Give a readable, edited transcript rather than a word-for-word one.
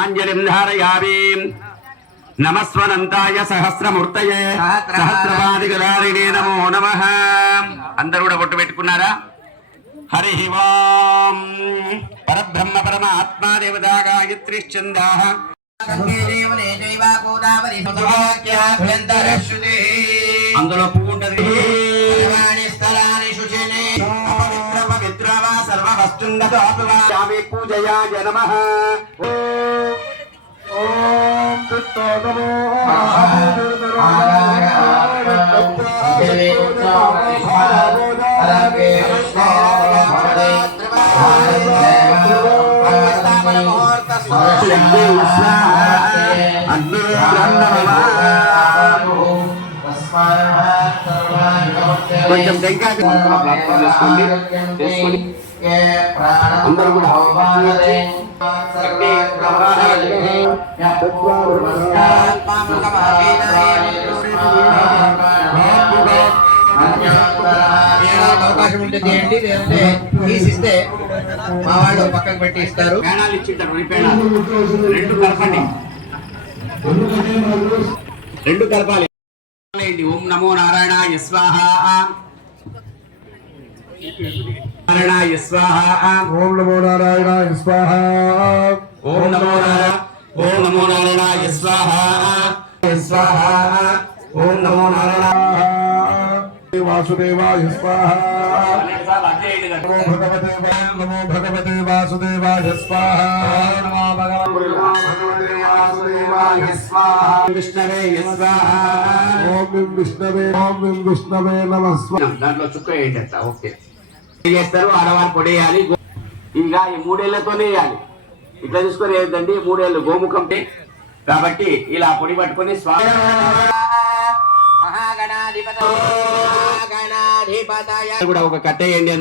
అంజలిం ధారయామి నమస్వనంతాయ సహస్రమూర్తయే సహస్రపాదిగదారిణే నమో నమః. అందరూ కూడా బొట్టు పెట్టుకున్నారా? హరి ఓం. పరబ్రహ్మ పరమాత్మ దేవతా గాయత్రీశ్చందాః అందులో పువ్వు ఉంటది. పూజయాయ నమః. కొంచెం టెంకాయ తీసుకొని అందరూ కూడా అవకాశం ఉంటే చేయండి, లేదంటే తీసిస్తే మా వాళ్ళు పక్కకు పెట్టి ఇస్తారు. పేణాలు ఇచ్చింటారు. రెండు కలపండి, రెండు కలపాలి. ఓం నమో నారాయణాయ స్వాహ. నారాయణాయ స్వాహ. ఓం నమో నారాయణాయ స్వాహ. ఓం నమో నారాయణాయ స్వాహ. స్వాహ. ఓం నమో నారాయణాయ వాసుదేవాయ స్వాహ. నమో భగవతే వాసుదేవాయ స్వాహ. నమో భగవతే వాసుదేవాయ స్వాహ. విష్ణవే స్వాహ. ఓం విష్ణవే నమః. దాంట్లో చుక్క ఏంటంట. ఓకే చేస్తారు. ఆడవారు పొడేయాలి. ఇక ఈ మూడేళ్లతోనే వేయాలి. ఇట్లా తీసుకొని వేయద్దండి. మూడేళ్ళు గోముఖం కాబట్టి ఇలా పొడి పట్టుకొని స్వామి కూడా ఒక కట్టేయండి.